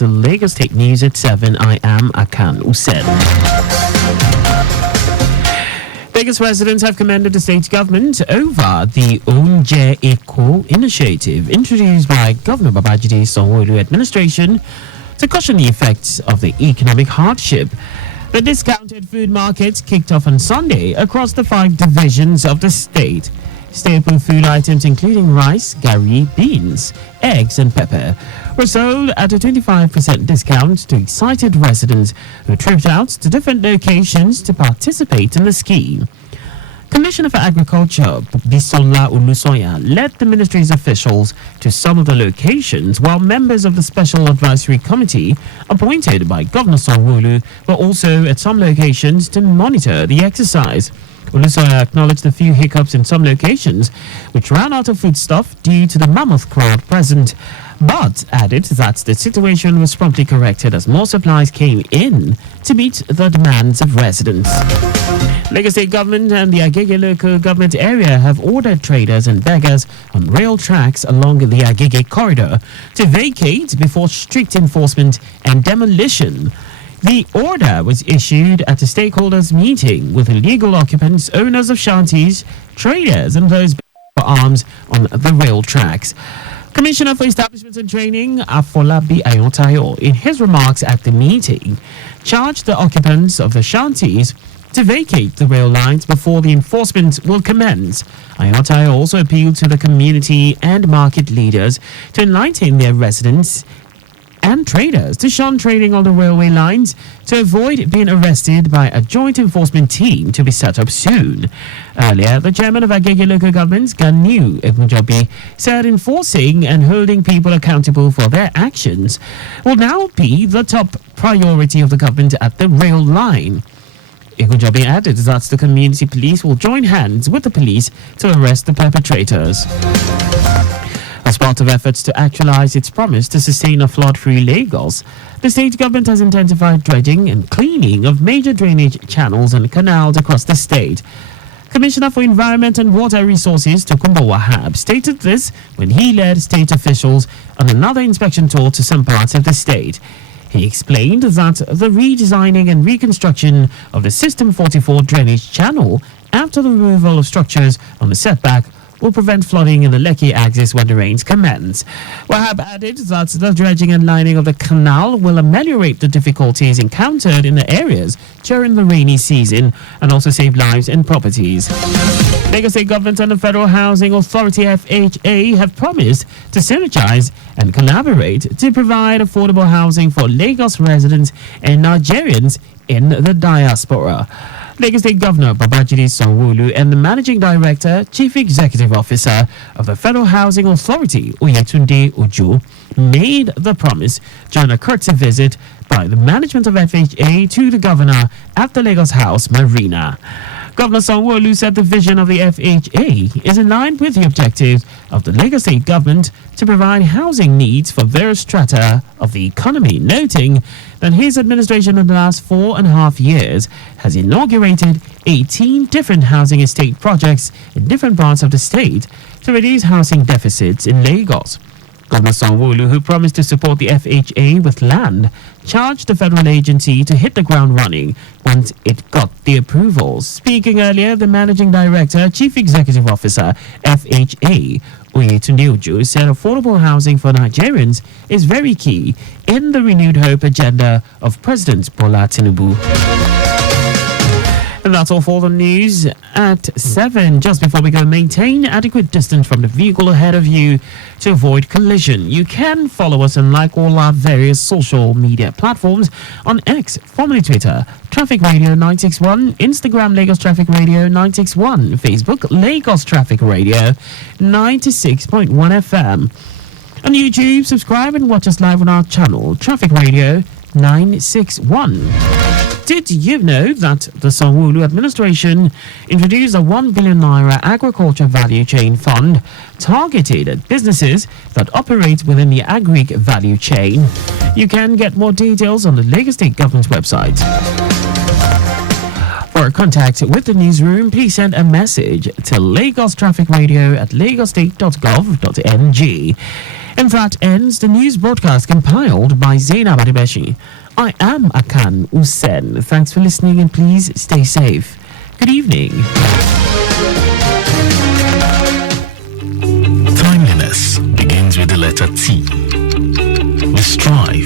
the Lagos State News at 7. I am Akan Usen. Lagos residents have commended the state government over the Onje Eko initiative introduced by Governor Babajide Sanwo-Olu administration to cushion the effects of the economic hardship. The discounted food markets kicked off on Sunday across the 5 divisions of the state. Staple food items including rice, gari, beans, eggs and pepper were sold at a 25% discount to excited residents who trooped out to different locations to participate in the scheme. Commissioner for Agriculture Bisola Olusoya led the ministry's officials to some of the locations, while members of the Special Advisory Committee appointed by Governor Sanwo-Olu were also at some locations to monitor the exercise. Olusoya acknowledged a few hiccups in some locations, which ran out of foodstuff due to the mammoth crowd present, but added that the situation was promptly corrected as more supplies came in to meet the demands of residents. Lagos State Government and the Agege local government area have ordered traders and beggars on rail tracks along the Agege corridor to vacate before strict enforcement and demolition. The order was issued at a stakeholders meeting with illegal occupants, owners of shanties, traders and those for arms on the rail tracks. Commissioner for Establishments and Training, Afolabi Ayotayo, in his remarks at the meeting, charged the occupants of the shanties to vacate the rail lines before the enforcement will commence. Ayotayo also appealed to the community and market leaders to enlighten their residents and traders to shun trading on the railway lines to avoid being arrested by a joint enforcement team to be set up soon. Earlier, the chairman of Agege local government, Ganu Egunjobi, said enforcing and holding people accountable for their actions will now be the top priority of the government at the rail line. Egunjobi added that the community police will join hands with the police to arrest the perpetrators. As part of efforts to actualize its promise to sustain a flood-free Lagos, the state government has intensified dredging and cleaning of major drainage channels and canals across the state. Commissioner for Environment and Water Resources, Tokunbo Wahab, stated this when he led state officials on another inspection tour to some parts of the state. He explained that the redesigning and reconstruction of the System 44 drainage channel after the removal of structures on the setback will prevent flooding in the Lekki axis when the rains commence. Wahab added that the dredging and lining of the canal will ameliorate the difficulties encountered in the areas during the rainy season and also save lives and properties. Lagos State Government and the Federal Housing Authority FHA have promised to synergize and collaborate to provide affordable housing for Lagos residents and Nigerians in the diaspora. Lagos State Governor Babajide Sanwo-Olu and the Managing Director, Chief Executive Officer of the Federal Housing Authority, Oyetunde Ojo, made the promise during a courtesy visit by the management of FHA to the governor at the Lagos House Marina. Governor Sanwo-Olu said the vision of the FHA is in line with the objectives of the Lagos State Government to provide housing needs for various strata of the economy, noting that his administration in the last 4.5 years has inaugurated 18 different housing estate projects in different parts of the state to reduce housing deficits in Lagos. Governor Sanwo-Olu, who promised to support the FHA with land, charged the federal agency to hit the ground running once it got the approvals. Speaking earlier, the Managing Director, Chief Executive Officer, FHA, Oyetunde Ojo, said affordable housing for Nigerians is very key in the renewed hope agenda of President Bola Tinubu. And that's all for the news at 7. Just before we go, maintain adequate distance from the vehicle ahead of you to avoid collision. You can follow us and like all our various social media platforms on X, formerly Twitter, Traffic Radio 961, Instagram Lagos Traffic Radio 961, Facebook Lagos Traffic Radio 96.1 FM. On YouTube, subscribe and watch us live on our channel, Traffic Radio 961. Did you know that the Sanwo-Olu administration introduced a 1 billion naira agriculture value chain fund targeted at businesses that operate within the agri value chain? You can get more details on the Lagos State Government website. For contact with the newsroom, please send a message to Lagos Traffic Radio at lagosstate.gov.ng. And that ends the news broadcast compiled by Zainab Adebeshi. I am Akan Usen. Thanks for listening and please stay safe. Good evening. Timeliness begins with the letter T. We strive